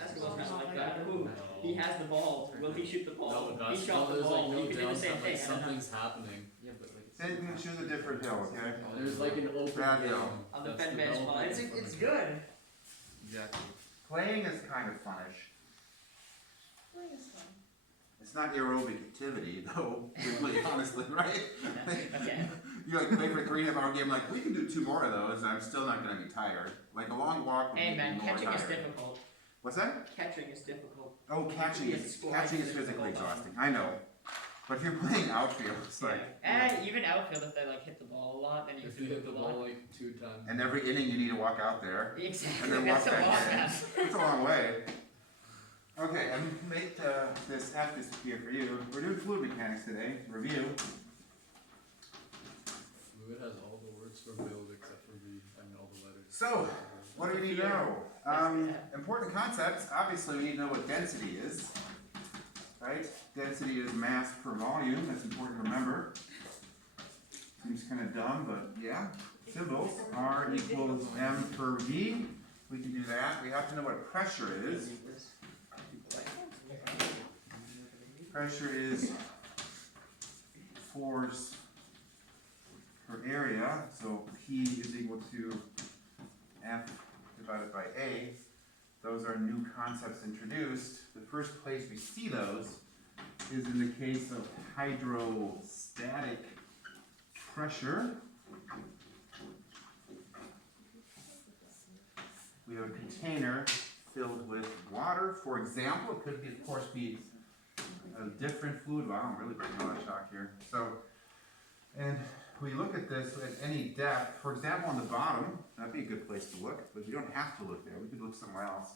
basketball's kind of like that. Ooh, he has the ball. Will he shoot the ball? No, He shot the there's ball. like no You could do the same downtime, thing. like something's happening. Yeah, but like. Then you can choose a different hill, okay? There's like an open Bad game. hill. On the that's Fed bench ball. developing It's from it's the- good. Exactly. Playing is kind of funish. Playing is fun. It's not aerobic activity, though, really, honestly, right? Okay. You like play for a 3.5 hour game, like, we can do 2 more of those, and I'm still not gonna be tired. Like, a long walk would Hey make man, me more catching is tired. difficult. What's that? Catching is difficult. Oh, catching Yes, is scoring is physically difficult. exhausting, I know. But if you're playing outfield, it's like, Even outfield, if they like hit the ball a lot, then you If can you hit the a ball lot. like 2 times. and every inning you need to walk out there. Exactly. And then walk That's a back long in. pass. It's a long way. Okay, I'm gonna make this F disappear for you. We're doing fluid mechanics today, review. Fluid has all the words for build except for V. I mean, all the letters. So, what do we need to know? Important concepts, obviously we need to know what density is, right? Density is mass per volume, that's important to remember. Seems kind of dumb, but yeah. Symbols, R equals M per V, we can do that. We have to know what pressure is. Pressure is force per area, so P is equal to F divided by A. Those are new concepts introduced. The first place we see those is in the case of hydrostatic pressure. We have a container filled with water, for example. It could be, of course, be a different fluid. Wow, I'm really bringing a lot of shock here. So, and we look at this at any depth. For example, on the bottom, that'd be a good place to look, but you don't have to look there. We could look somewhere else.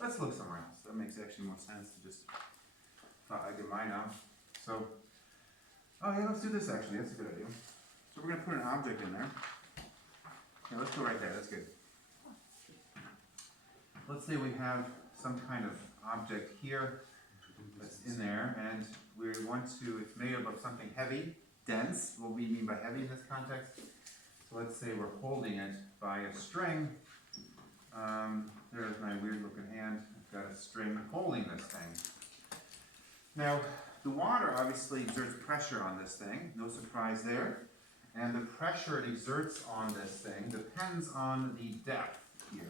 Let's look somewhere else. That makes actually more sense to just thought I'd get mine out. So, oh yeah, let's do this actually. That's a good idea. So we're gonna put an object in there. Yeah, let's go right there. That's good. Let's say we have some kind of object here that's in there, and we want to, it's made up of something heavy, dense. What we mean by heavy in this context. So let's say we're holding it by a string. There's my weird looking hand. I've got a string holding this thing. Now, the water obviously exerts pressure on this thing, no surprise there. And the pressure it exerts on this thing depends on the depth here.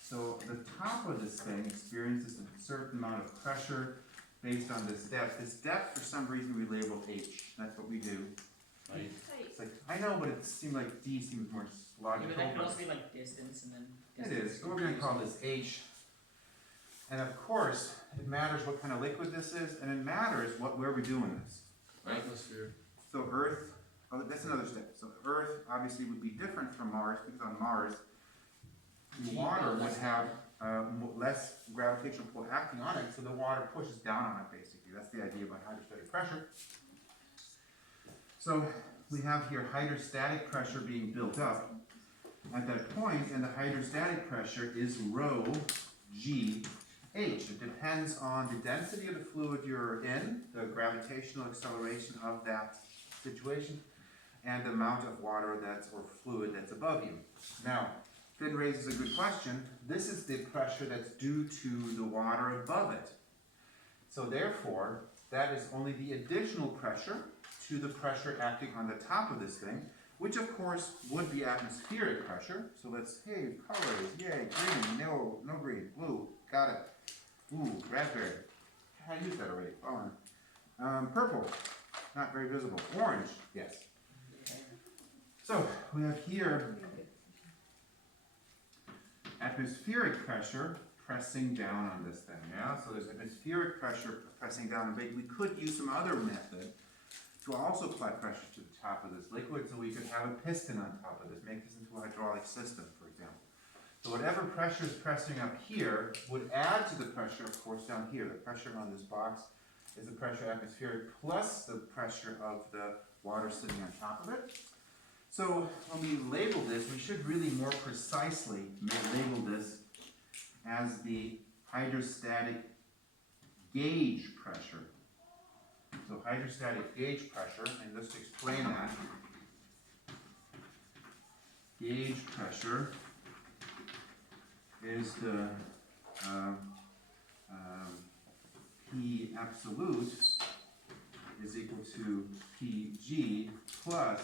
So the top of this thing experiences a certain amount of pressure based on this depth. This depth, for some reason, we label H. That's what we do. Height. It's like, I know, but it seemed like D seems more Yeah, logical. but that could but- also be like distance and then It distance. is, so we're gonna call this H. And of course, it matters what kind of liquid this is, and it matters where we're doing this. Right? Atmosphere. So Earth, oh, that's another step. So Earth obviously would be different from Mars, because on Mars, water would have less gravitational pull acting on it, so the water pushes down on it basically. That's the idea about hydrostatic pressure. So we have here hydrostatic pressure being built up at that point, and the hydrostatic pressure is rho g h. It depends on the density of the fluid you're in, the gravitational acceleration of that situation, and the amount of water or fluid that's above you. Now, Finn raises a good question. This is the pressure that's due to the water above it. So therefore, that is only the additional pressure to the pressure acting on the top of this thing, which of course would be atmospheric pressure. So let's, hey, colors, yay, green, no green, blue, got it. Ooh, raspberry, I used that already, purple, not very visible. Orange, yes. So we have here atmospheric pressure pressing down on this thing, yeah? So there's atmospheric pressure pressing down, but we could use some other method to also apply pressure to the top of this liquid, so we could have a piston on top of this, make this into a hydraulic system, for example. So whatever pressure is pressing up here would add to the pressure, of course, down here. The pressure on this box is the pressure atmospheric plus the pressure of the water sitting on top of it. So when we label this, we should really more precisely label this as the hydrostatic gauge pressure. So hydrostatic gauge pressure, and just to explain that, gauge pressure is the P absolute is equal to Pg plus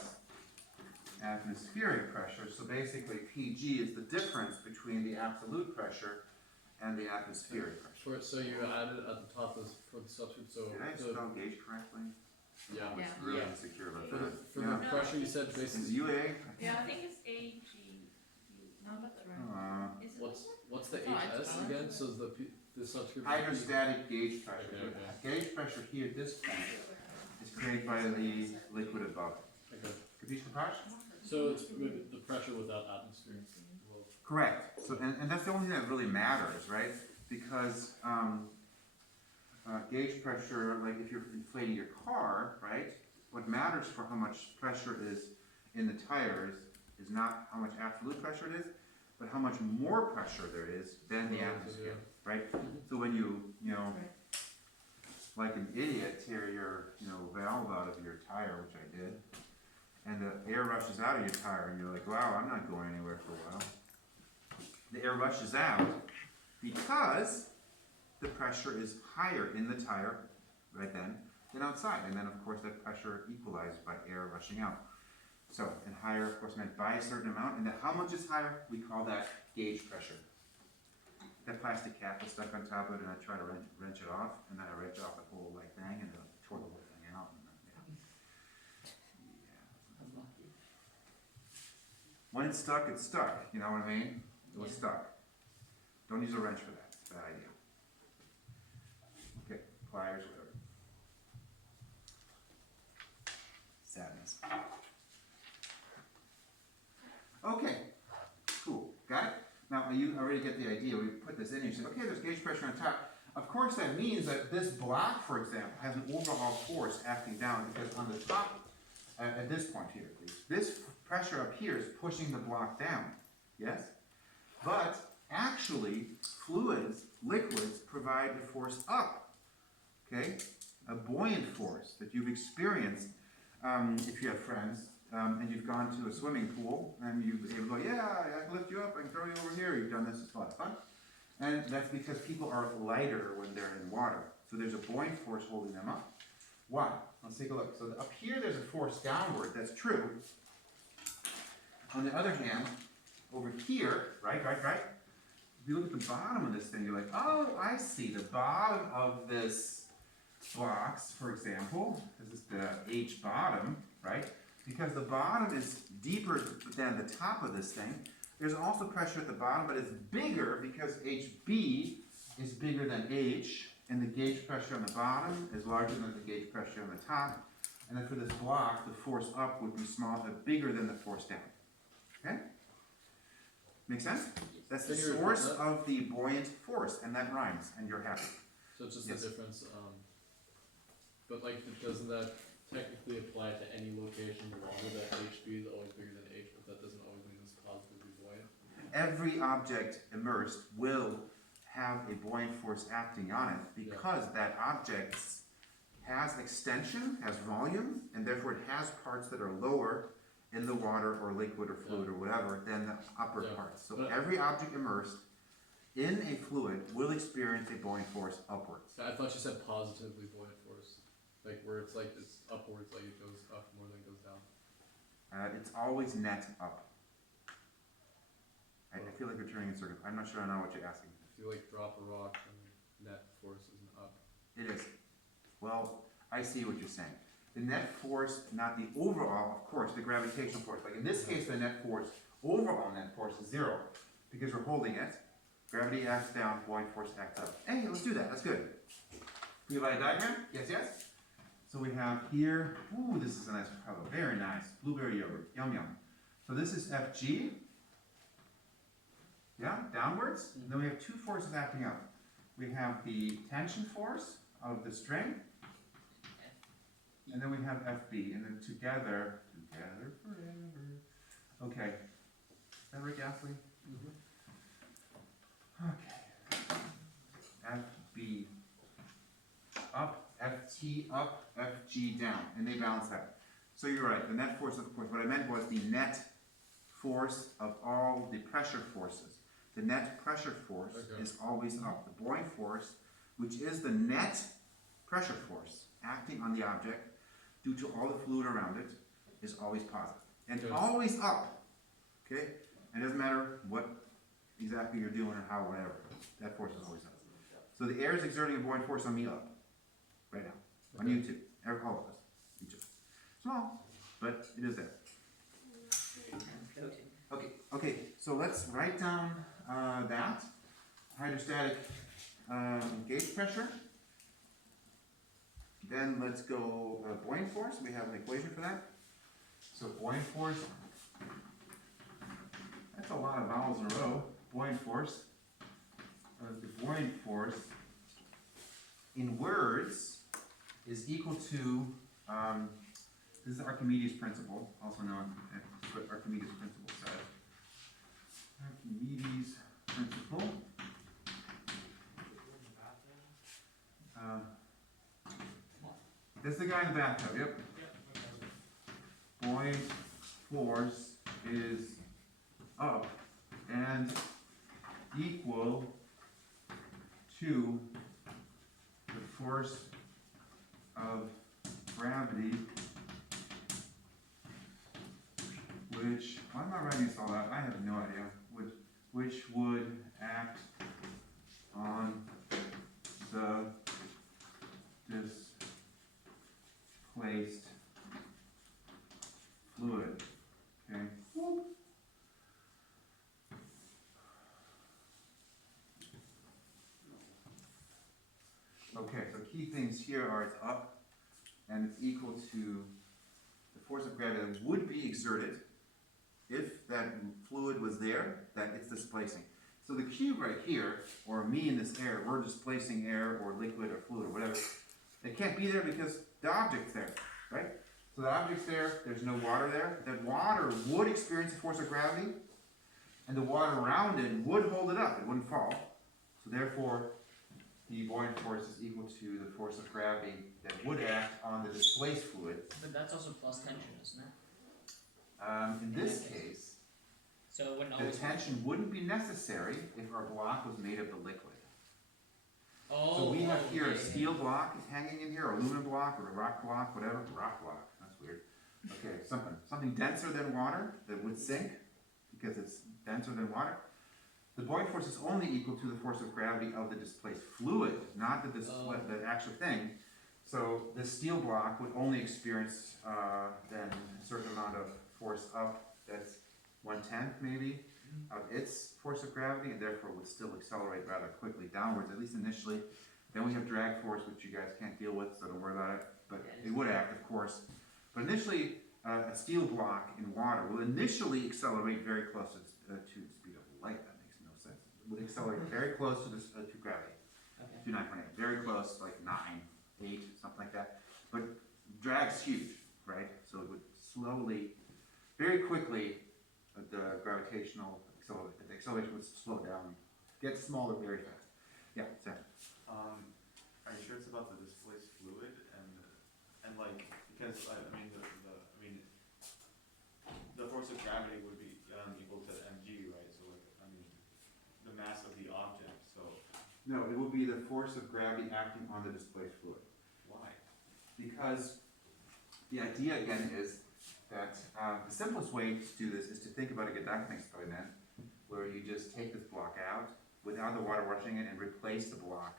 atmospheric pressure. So basically Pg is the difference between the absolute pressure and the atmospheric pressure. So you added at the top is for the subscript, so Did I the, spell gauge correctly? yeah. I was Yeah. really Yeah. insecure about For that. the Yeah. pressure you said Is basically, UA? Yeah, I think it's AG. No, that's right. Is it what's the Oh, it's HS fine. again? So the subscript. Hydrostatic gauge pressure. Okay, okay. Gauge pressure here at this point is created by the liquid above. Okay. Capisci Pash? So it's the pressure without atmosphere. Well, Correct. So, and that's the only thing that really matters, right? Because gauge pressure, like if you're inflating your car, right? What matters for how much pressure is in the tires is not how much absolute pressure it is, but how much more pressure there is than the atmosphere, right? So when you like an idiot, tear your, valve out of your tire, which I did, and the air rushes out of your tire, and you're like, wow, I'm not going anywhere for a while. The air rushes out because the pressure is higher in the tire right then than outside, and then of course that pressure equalized by air rushing out. So, and higher of course meant by a certain amount, and then how much is higher? We call that gauge pressure. That plastic cap was stuck on top of it, and I tried to wrench it off, and then I wrenched off the whole thing, and I tore the whole thing out. And then, when it's stuck, it's stuck. You know what I mean? It was stuck. Don't use a wrench for that. It's a bad idea. Okay, pliers, whatever. Sadness. Okay, cool. Got it? Now, you already get the idea. We put this in, you say, okay, there's gauge pressure on top. Of course, that means that this block, for example, has an overall force acting down, because on the top, at this point here, at least, this pressure up here is pushing the block down. Yes? But actually, fluids, liquids, provide the force up. Okay? A buoyant force that you've experienced if you have friends. And you've gone to a swimming pool, and you've been able to go, yeah, I can lift you up, I can throw you over here, you've done this, it's a lot of fun. And that's because people are lighter when they're in water. So there's a buoyant force holding them up. Why? Let's take a look. So up here there's a force downward, that's true. On the other hand, over here, right? If you look at the bottom of this thing, you're like, oh, I see, the bottom of this box, for example, this is the H bottom, right? Because the bottom is deeper than the top of this thing, there's also pressure at the bottom, but it's bigger because HB is bigger than H, and the gauge pressure on the bottom is larger than the gauge pressure on the top. And then for this block, the force up would be bigger than the force down. Okay? Make sense? That's the source of the buoyant force, and that rhymes, and you're happy. so it's just Yes. the difference. But like, doesn't that technically apply to any location the longer that HB is always bigger than H, but that doesn't always mean it's positively buoyant? Every object immersed will have a buoyant force acting on it because that object has extension, has volume, and therefore it has parts that are lower in the water or liquid or fluid or whatever than the upper parts. So every object immersed in a fluid will experience a buoyant force upwards. I thought you said positively buoyant force, like where it's upwards, like it goes up more than it goes down. It's always net up. I feel like we're turning in circles. I'm not sure I know what you're asking. If you like drop a rock, then net force isn't up. It is. Well, I see what you're saying. The net force, not the overall, of course, the gravitational force. Like in this case, the net force, overall net force is 0 because we're holding it. Gravity acts down, buoyant force acts up. Hey, let's do that. That's good. We have a diagram? Yes, yes? So we have here, ooh, this is a nice problem. Very nice. Blueberry yogurt. Yum, yum. So this is Fg. Yeah, downwards. And then we have two forces acting up. We have the tension force of the string. And then we have FB. And then together forever. Okay. Is that right, Gasly? Okay. FB up, FT up, FG down, and they balance out. So you're right, the net force, of course, what I meant was the net force of all the pressure forces. The net pressure force is always up. The buoyant force which is the net pressure force acting on the object due to all the fluid around it, is always positive. And Okay. always up. Okay? And it doesn't matter what exactly you're doing or how, whatever. That force is always up. So the air is exerting a buoyant force on me up. Right now. On you too. All of us. Each of us. Small, but it is there. Okay, so let's write down that. Hydrostatic gauge pressure. Then let's go buoyant force. We have an equation for that. So buoyant force, that's a lot of vowels in a row. Buoyant force. The buoyant force in words is equal to, this is Archimedes' principle, also known as what Archimedes' principle says. Archimedes' principle. This is the guy in the bathtub, yep. Buoyant force is up and equal to the force of gravity, which, why am I writing this all out? I have no idea. Which would act on the displaced fluid. Okay. Whoop. Okay, so key things here are it's up and it's equal to the force of gravity that would be exerted if that fluid was there, that it's displacing. So the cube right here, or me in this air, we're displacing air or liquid or fluid or whatever. It can't be there because the object's there, right? So the object's there, there's no water there. That water would experience the force of gravity, and the water around it would hold it up, it wouldn't fall. So therefore, the buoyant force is equal to the force of gravity that would act on the displaced fluid. But that's also plus tension, isn't it? In this case, So it wouldn't the always. tension wouldn't be necessary if our block was made of the liquid. Oh. So we have here a okay. steel block hanging in here, or aluminum block, or a rock block, whatever. Rock block, that's weird. Okay, something denser than water that would sink because it's denser than water. The buoyant force is only equal to the force of gravity of the displaced fluid, not the actual thing. So the steel block would only experience then a certain amount of force up, that's 1/10 maybe, of its force of gravity, and therefore would still accelerate rather quickly downwards, at least initially. Then we have drag force, which you guys can't deal with, so don't worry about it. But it would act, of course. But initially, a steel block in water will initially accelerate very close to the speed of light. That makes no sense. It would accelerate very close to to gravity, Okay. to 9.8, very close, like 9, 8, something like that. But drag's huge, right? So it would slowly, very quickly, the gravitational acceleration would slow down, get smaller very fast. Yeah, Sam. Are you sure it's about the displaced fluid and like because I mean the force of gravity would be equal to mg, right? So like I mean the mass of the object. So No, it will be the force of gravity acting on the displaced fluid. why? Because the idea again is that the simplest way to do this is to think about a Gedanken experiment where you just take this block out without the water rushing it and replace the block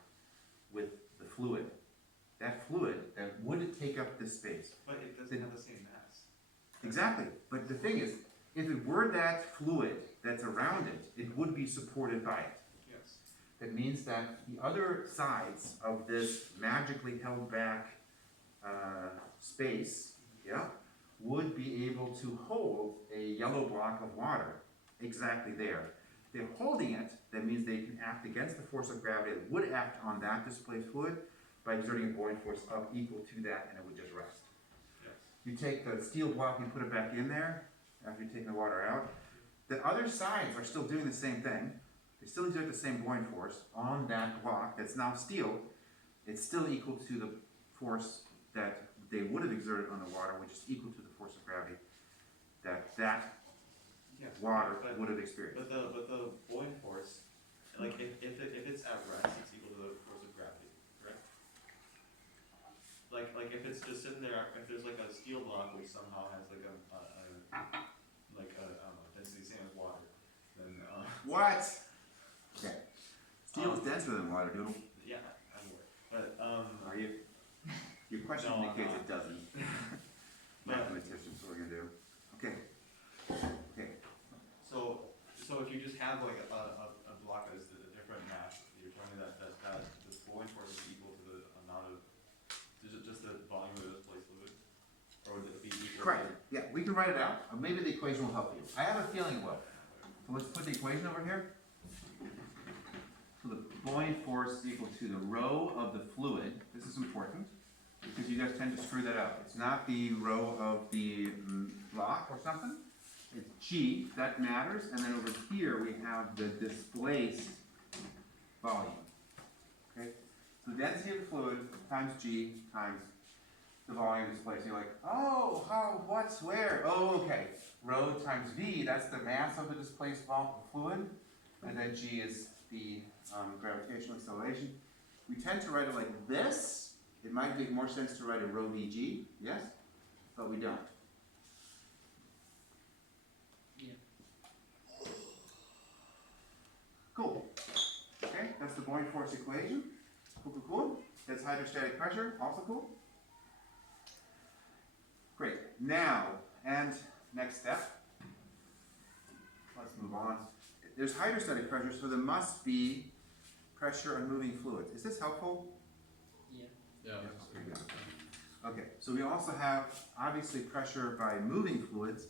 with the fluid. That fluid that would take up this space. But it doesn't have the same mass. Exactly. But the thing is, if it were that fluid that's around it, it would be supported by it. Yes. That means that the other sides of this magically held back space, yeah, would be able to hold a yellow block of water exactly there. If they're holding it, that means they can act against the force of gravity that would act on that displaced fluid by exerting a buoyant force up equal to that, and it would just rest. Yes. You take the steel block and put it back in there after you've taken the water out. The other sides are still doing the same thing. They still exert the same buoyant force on that block that's now steel. It's still equal to the force that they would have exerted on the water, which is equal to the force of gravity that Yes. water But would have experienced. but the buoyant force, like if it's at rest, it's equal to the force of gravity. if it's just sitting there, if there's like a steel block which somehow has like density same as water, then, What? Okay. Steel is denser than water, Doodle. yeah, I'm aware. But, Are you? Your question No, I'm indicates not. it doesn't. Mathematicians, what we're gonna do. Okay. Okay. so if you just have like a block that's a different mass, you're telling me that the Buoyant Force is equal to the amount of, just the volume of the displaced fluid? Or would it be equal to? Correct. Yeah, we can write it out. Maybe the equation will help you. I have a feeling it will. So let's put the equation over here. So the buoyant force is equal to the rho of the fluid. This is important because you guys tend to screw that up. It's not the rho of the block or something. It's G, that matters. And then over here we have the displaced volume. Okay? So the density of the fluid times G times the volume displaced. You're like, oh, how, what's, where? Oh, okay. Rho times V, that's the mass of the displaced fluid. And then G is the gravitational acceleration. We tend to write it like this. It might make more sense to write a rho VG, yes? But we don't. Yeah. Cool. Okay, that's the buoyant force equation. Cool, cool, cool. That's hydrostatic pressure, also cool. Great. Now, and next step. Let's move on. There's hydrostatic pressure, so there must be pressure on moving fluids. Is this helpful? Yeah. Yeah. Very good. Okay, so we also have obviously pressure by moving fluids,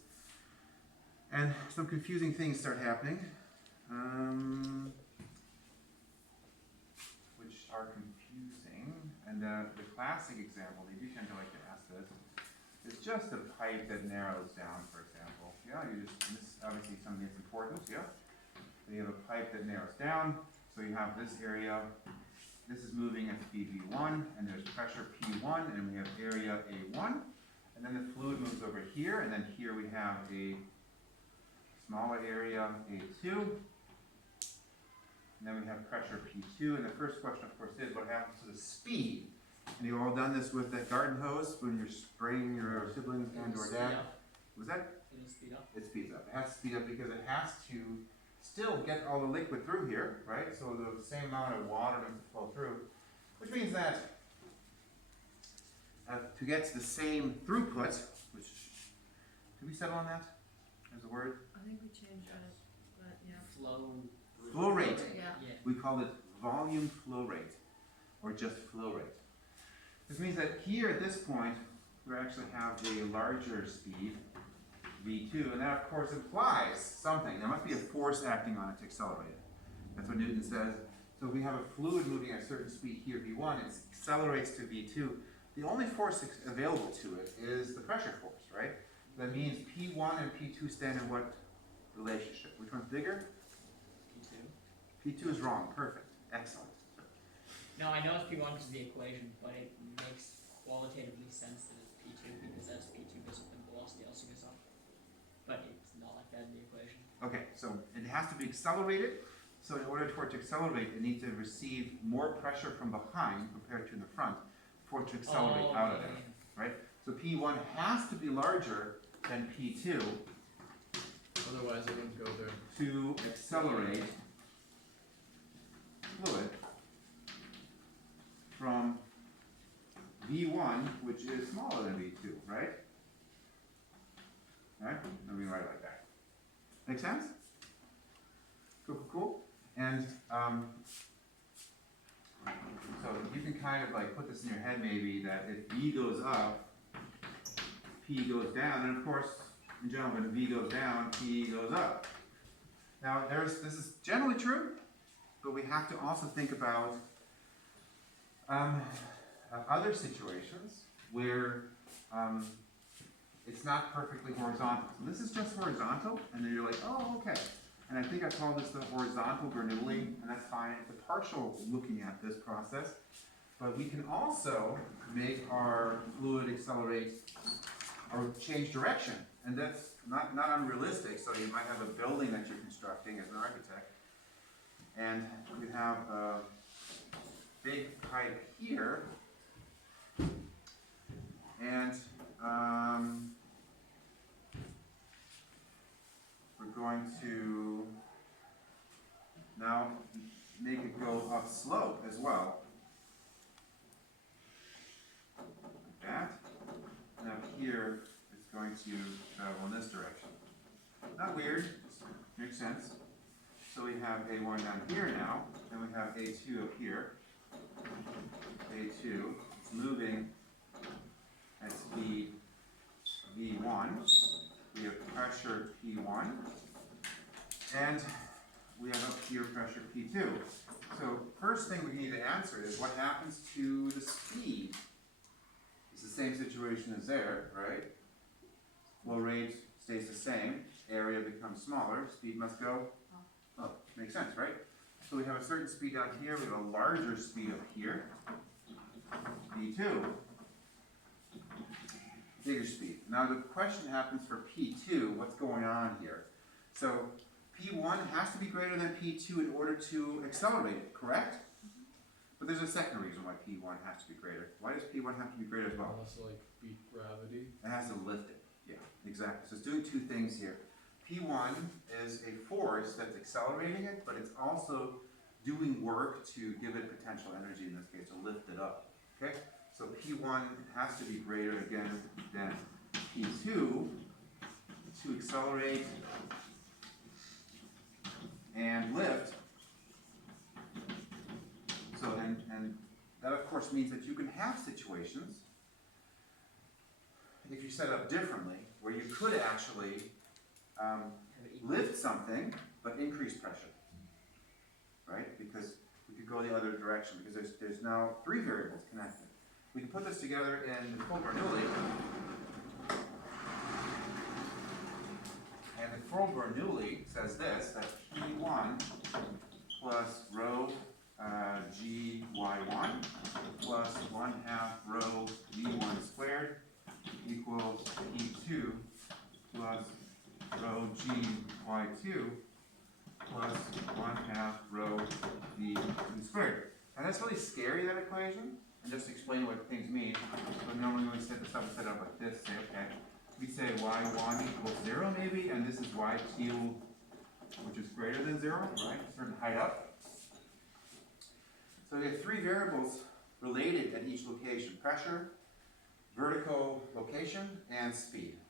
and some confusing things start happening, which are confusing. And the classic example, they do tend to like to ask this. It's just a pipe that narrows down, for example. Yeah, this is obviously something that's important, yeah? So you have a pipe that narrows down, so you have this area, this is moving at speed V1, and there's pressure P1, and we have area A1, and then the fluid moves over here, and then here we have a smaller area A2, and then we have pressure P2, and the first question, of course, is what happens to the speed? And you've all done this with that garden hose when you're spraying your siblings and or Speed dad. up. Was that? It'll speed up. It speeds up. It has to speed up because it has to still get all the liquid through here, right? So the same amount of water must flow through, which means that to get to the same throughput, which, did we settle on that as a word? I think we changed it, but yeah. Flow rate. Yeah. Yeah. We call it volume flow rate, or just flow rate. This means that here at this point, we actually have a larger speed, V2, and that of course implies something. There must be a force acting on it to accelerate it. That's what Newton says. So if we have a fluid moving at a certain speed here, V1, it accelerates to V2. The only force available to it is the pressure force, right? That means P1 and P2 stand in what relationship? Which one's bigger? P2. P2 is wrong. Perfect. Excellent. No, I know it's P1 because of the equation, but it makes qualitatively sense that it's P2 because as P2 goes up, the velocity also goes up. But it's not like that in the equation. Okay, so it has to be accelerated. So in order for it to accelerate, it needs to receive more pressure from behind compared to in the front for it to accelerate out of it, right? So P1 has to be larger than P2 Otherwise, it wouldn't go there. to accelerate fluid from V1, which is smaller than V2, right? Right? Let me write it like that. Make sense? Cool, cool, cool. And so you can kind of like put this in your head maybe that if V goes up, P goes down, and of course, in general, when V goes down, P goes up. Now, this is generally true, but we have to also think about other situations where it's not perfectly horizontal. So this is just horizontal, and then you're like, oh, okay. And I think I call this the horizontal Bernoulli, and that's fine. It's a partial looking at this process. But we can also make our fluid accelerate or change direction. And that's not unrealistic. So you might have a building that you're constructing as an architect. And you have a big pipe here. And we're going to now make it go up slope as well. Like that. And up here, it's going to travel in this direction. Not weird, just makes sense. So we have A1 down here now, and we have A2 up here. A2, it's moving at speed V1. We have pressure P1. And we have up here pressure P2. So first thing we need to answer is what happens to the speed? It's the same situation as there, right? Flow rate stays the same, area becomes smaller, speed must go up. Makes sense, right? So we have a certain speed down here, we have a larger speed up here, V2. Bigger speed. Now the question happens for P2, what's going on here? So P1 has to be greater than P2 in order to accelerate it, correct? But there's a second reason why P1 has to be greater. Why does P1 have to be greater as well? Unless like beat gravity. It has to lift it. Yeah, exactly. So it's doing two things here. P1 is a force that's accelerating it, but it's also doing work to give it potential energy, in this case, to lift it up. Okay? So P1 has to be greater again than P2 to accelerate and lift. So, and that of course means that you can have situations, if you set it up differently, where you could actually lift something, but increase pressure, right? Because we could go the other direction, because there's now three variables connected. We can put this together in the full Bernoulli, and the full Bernoulli says this, that P1 plus rho Gy1 plus 1/2 rho V1 squared equals P2 plus rho Gy2 plus 1/2 rho V2 squared. And that's really scary, that equation, and just to explain what things mean. So normally when we set this up, we set it up like this, say, okay, we say y1 equals 0 maybe, and this is y2, which is greater than 0, right? A certain height up. So we have three variables related at each location: pressure, vertical location, and speed.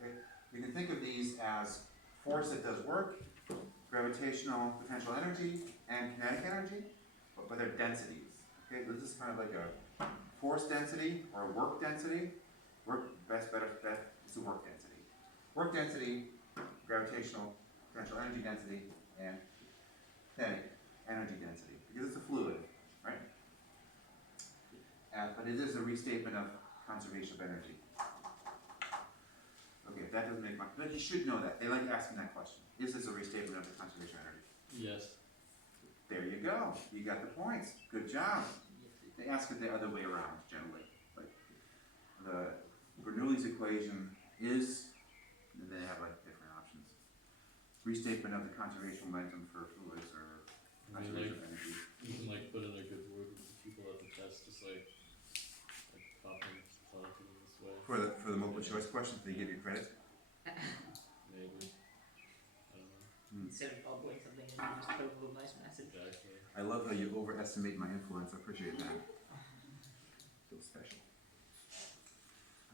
Okay? We can think of these as force that does work, gravitational potential energy, and kinetic energy, but they're densities. Okay? This is kind of like a force density or a work density. Best is the work density. Work density, gravitational potential energy density, and kinetic energy density. Because it's a fluid, right? But it is a restatement of conservation of energy. Okay, if that doesn't make much, but you should know that. They like asking that question. Is this a restatement of the conservation of energy? Yes. There you go. You got the points. Good job. They ask it the other way around, generally. Like the Bernoulli's equation is, and they have like different options. Restatement of the conservation momentum for fluids or conservation of energy. You can like put in a good word with the people at the test, just like talking this way. For the multiple choice questions, they give you credit. Maybe. I don't know. Instead of uploading something, you just put a little nice message. Exactly. I love how you overestimate my influence. I appreciate that. Feel special.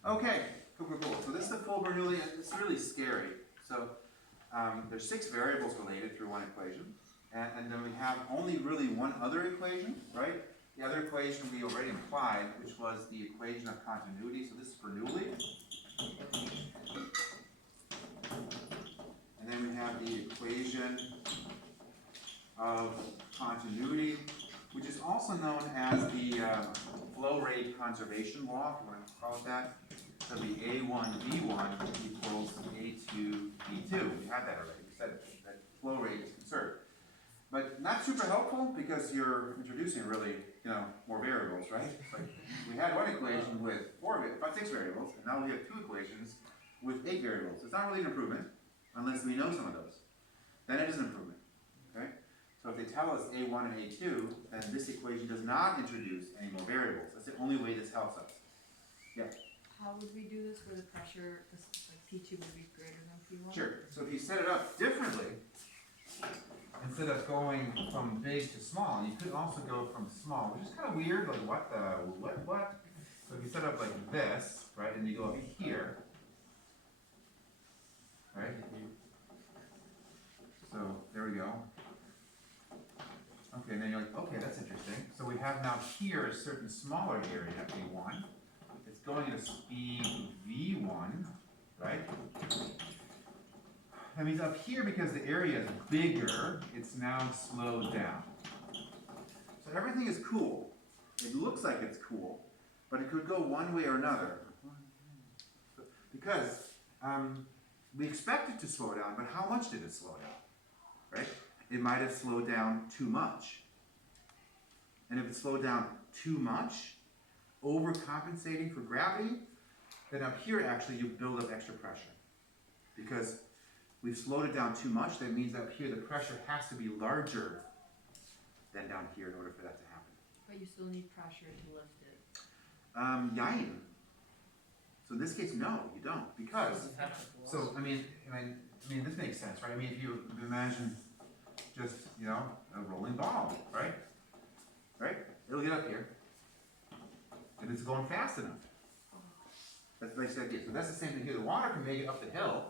Okay, cool. So this is the full Bernoulli, and it's really scary. So there's 6 variables related through one equation, and then we have only really one other equation, right? The other equation we already applied, which was the equation of continuity. So this is Bernoulli. And then we have the equation of continuity, which is also known as the flow rate conservation law, if you want to call it that. So the A1 V1 equals A2 V2. We had that already. We said that flow rate is conserved. But not super helpful because you're introducing really, more variables, right? Like we had one equation with 6 variables, and now we have 2 equations with 8 variables. It's not really an improvement unless we know some of those. Then it is an improvement. Okay? So if they tell us A1 and A2, then this equation does not introduce any more variables. That's the only way this helps us. How would we do this where the pressure, like P2 would be greater than P1? Sure, so if you set it up differently, instead of going from big to small, you could also go from small, which is kind of weird, like what? So if you set up like this, right, and you go up here, right? So there we go. Okay, and then you're like, okay, that's interesting. So we have now here a certain smaller area, V1. It's going at a speed V1, right? That means up here, because the area is bigger, it's now slowed down. So everything is cool. It looks like it's cool, but it could go one way or another. Because we expect it to slow down, but how much did it slow down? Right? It might have slowed down too much. And if it slowed down too much, overcompensating for gravity, then up here actually you build up extra pressure. Because we've slowed it down too much, that means up here the pressure has to be larger than down here in order for that to happen. But you still need pressure to lift it. Yine. So in this case, no, you don't. Because, so, I mean, this makes sense, right? I mean, if you imagine just, a rolling ball, right? Right? It'll get up here. And it's going fast enough. That's the nice idea. So that's the same thing here. The water can make it up the hill.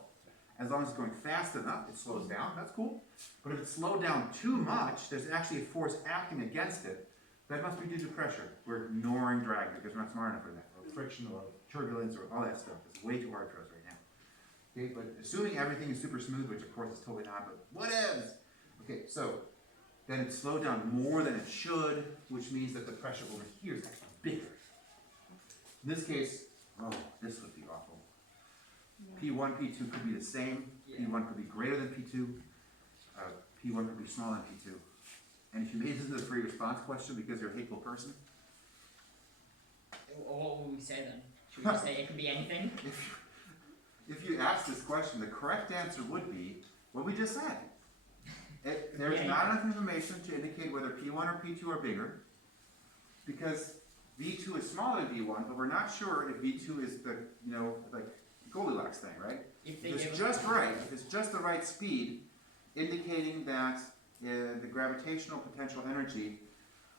As long as it's going fast enough, it slows down. That's cool. But if it's slowed down too much, there's actually a force acting against it. That must be due to pressure. We're ignoring drag because we're not smart enough for that. Or friction or turbulence or all that stuff. It's way too hard for us right now. Okay, but assuming everything is super smooth, which of course is totally not, but whatevs. Okay, so then it slowed down more than it should, which means that the pressure over here is actually bigger. In this case, oh, this would be awful. P1, P2 could be the same. Yeah. P1 could be greater than P2. P1 could be smaller than P2. And if you made this into a free response question because you're a hateful person, What would we say then? Should we just say it could be anything? if you ask this question, the correct answer would be what we just said. There's Yeah. not enough information to indicate whether P1 or P2 are bigger, because V2 is smaller than V1, but we're not sure if V2 is the, like Goldilocks thing, right? If they If give it's us- just right, if it's just the right speed, indicating that the gravitational potential energy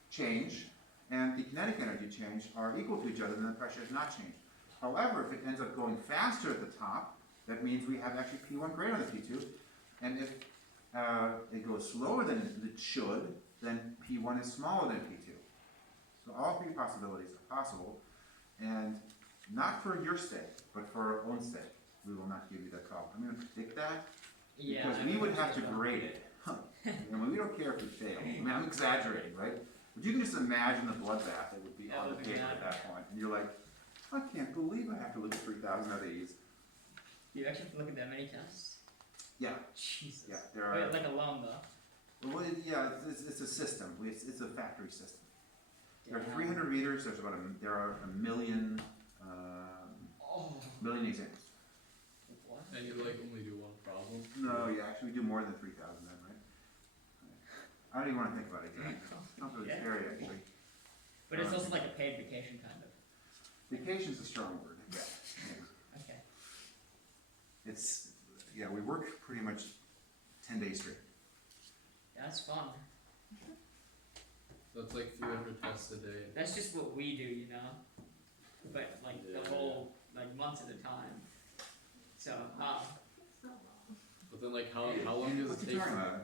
change and the kinetic energy change are equal to each other, then the pressure has not changed. However, if it ends up going faster at the top, that means we have actually P1 greater than P2, and if it goes slower than it should, then P1 is smaller than P2. So all three possibilities are possible, and not for your sake, but for our own sake, we will not give you that call. I'm going to predict that, Yeah, because I we mean, would have to it's grade it. We don't care if we fail. I mean, I'm exaggerating, right? But you can just imagine the bloodbath that would be That on the would be paper bad. at that point, and you're like, I can't believe I have to look at 3,000 of these. Do you actually have to look at that many tests? Yeah, Jesus. yeah, there are. Wait, like alone though. Well, it's a system. It's a factory system. There are Damn. 300 readers. There are a million Oh. million exams. What? And you only do one problem? No, you actually do more than 3,000 then, right? I don't even want to think about exams. It's not really Yeah. scary actually. But it's also like a paid vacation kind of. Vacation's a strong word. Yeah. Okay. We work pretty much 10 days straight. That's fun. That's like 300 tests a day. That's just what we do, But like Yeah. the whole months at a time. So But then how long does What's it he take? talking about?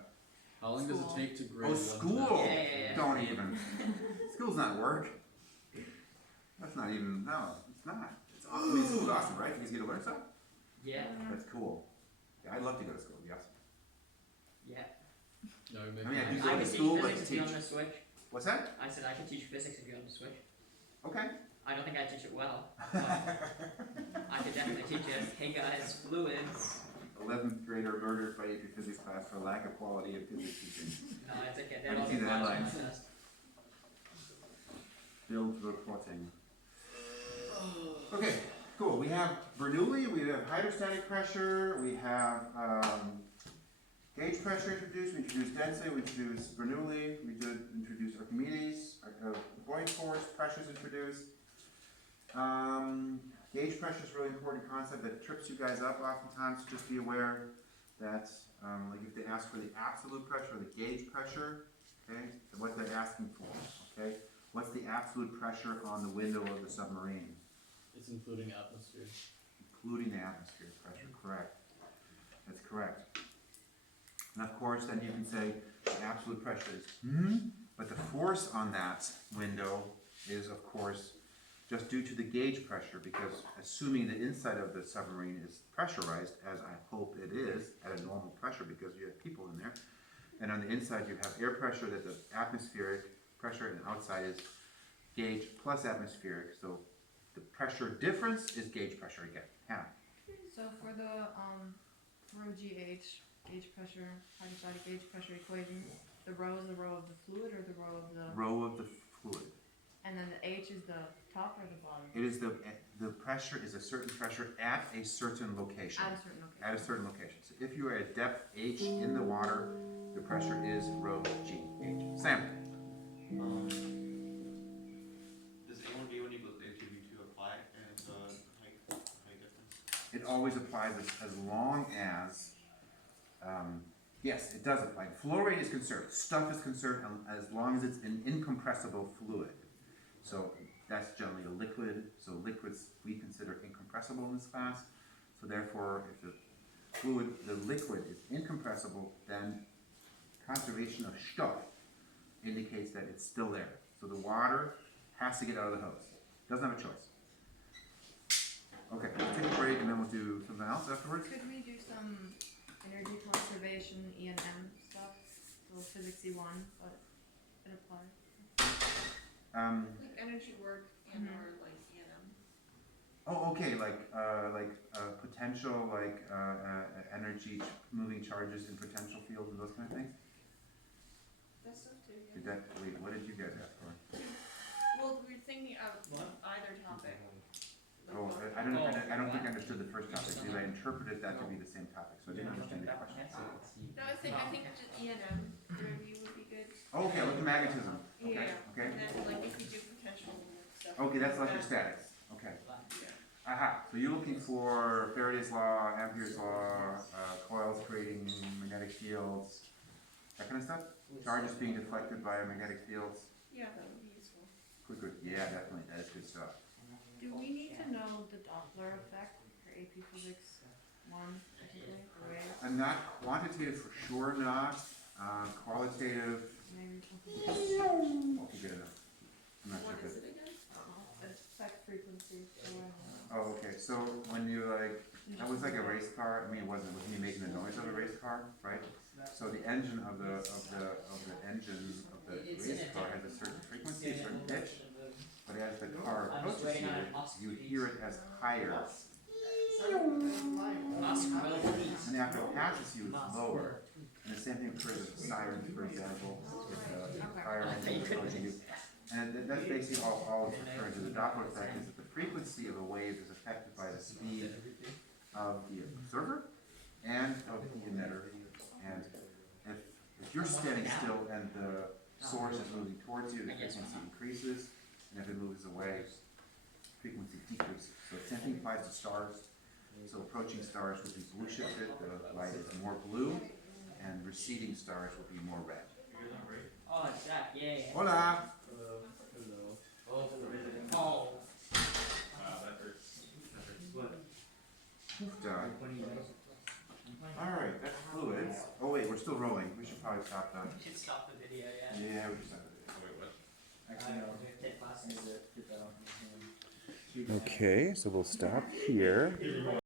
How long does it School. take to grade Oh, one school! test? Yeah. Don't even. School's not work. That's not even, no, it's not. School's awesome, right? Because you get to learn stuff? yeah. That's cool. Yeah, I'd love to go to school, yes. Yeah. No, you make I mean, I me- do go I to could school, teach but physics to if you're on teach. the Switch. What's that? I said I could teach physics if you're on the Switch. Okay. I don't think I teach it well. But I could definitely teach it. Hey guys, fluids. 11th grader murdered by AP physics class for lack of quality of physics teaching. No, it's okay. I They can don't see get the classes on headlines. the test. Build reporting. Okay, cool. We have Bernoulli, we have hydrostatic pressure, we have gauge pressure introduced, we introduced density, we introduced Bernoulli, we did introduce Archimedes, Buoyant Force, pressures introduced. Gauge pressure is a really important concept that trips you guys up oftentimes. Just be aware that, like if they ask for the absolute pressure or the gauge pressure, okay, what they're asking for, okay? What's the absolute pressure on the window of the submarine? It's including atmosphere. Including the atmosphere pressure, correct. That's correct. And of course, then you can say the absolute pressure is but the force on that window is, of course, just due to the gauge pressure, because assuming the inside of the submarine is pressurized, as I hope it is, at a normal pressure because you have people in there, and on the inside you have air pressure, that the atmospheric pressure, and outside is gauge plus atmospheric, so the pressure difference is gauge pressure again. Hannah? So for the rho GH, gauge pressure, hydrostatic gauge pressure equation, the rho is the rho of the fluid or the rho of the... Row of the fluid. And then the H is the top or the bottom? It is the pressure is a certain pressure at a certain location. At a certain location. At a certain location. So if you are at depth H in the water, the pressure is rho GH. Sam? Does A1 B1 equals A2 B2 apply and height difference? It always applies as long as, yes, it does apply. Flow rate is conserved. Stuff is conserved as long as it's an incompressible fluid. So that's generally a liquid. So liquids we consider incompressible in this class. So therefore, if the liquid is incompressible, then conservation of stuff indicates that it's still there. So the water has to get out of the hose. Doesn't have a choice. Okay, let's take a break and then we'll do something else afterwards. Could we do some energy conservation, E&M stuff? So physics E1, but it applies. Like energy work and or like E&M. Oh, okay, like potential, energy moving charges in potential fields and those kind of things? That stuff too, Did yeah. wait, what did you guys ask for? Well, we're thinking of What? either topic. Like Oh, both. I don't think I understood the first topic, because I interpreted that to be the same topic, so I didn't understand the question. No, I think just E&M review would be good. Oh, okay, with the magnetism, okay, Yeah. okay. And then like if we do potential stuff. Okay, that's like electrostatics, okay. Yeah. Aha, so you're looking for Faraday's law, Ampere's law, coils creating magnetic fields, that kind of stuff? Charges being deflected by magnetic fields? Yeah, that would be useful. Good, yeah, definitely, that is good stuff. Do we need to know the Doppler effect for AP Physics 1 particularly? Or waves? And not quantitative for sure not, qualitative, Maybe okay, good enough. I'm not sure What if is it. it again? effect frequency. Oh, okay, so when you that was like a race car, I mean, it wasn't me making the noise of a race car, right? So the engine of the engine of the race car has a certain frequency, a certain pitch, but as the car approaches you hear it as higher. And after it passes you, it's lower. And the same thing occurs with sirens, for example, with the fire engine approaching you. And that's basically all it's referring to. The Doppler effect is that the frequency of a wave is affected by the speed of the observer and of the emitter. And if you're standing still and the source is moving towards you, the frequency increases, and if it moves away, frequency decreases. So the same thing applies to stars. So approaching stars would be blue shifted, the light is more blue, and receding stars would be more red. Oh, Zach, yeah. Hola! Oh. That hurts. Done. Alright, that's fluids. Oh wait, we're still rolling. We should probably stop that. We should stop the video, yeah. Yeah, we should stop it. Wait, what? Actually, no, take classes. Okay, so we'll stop here.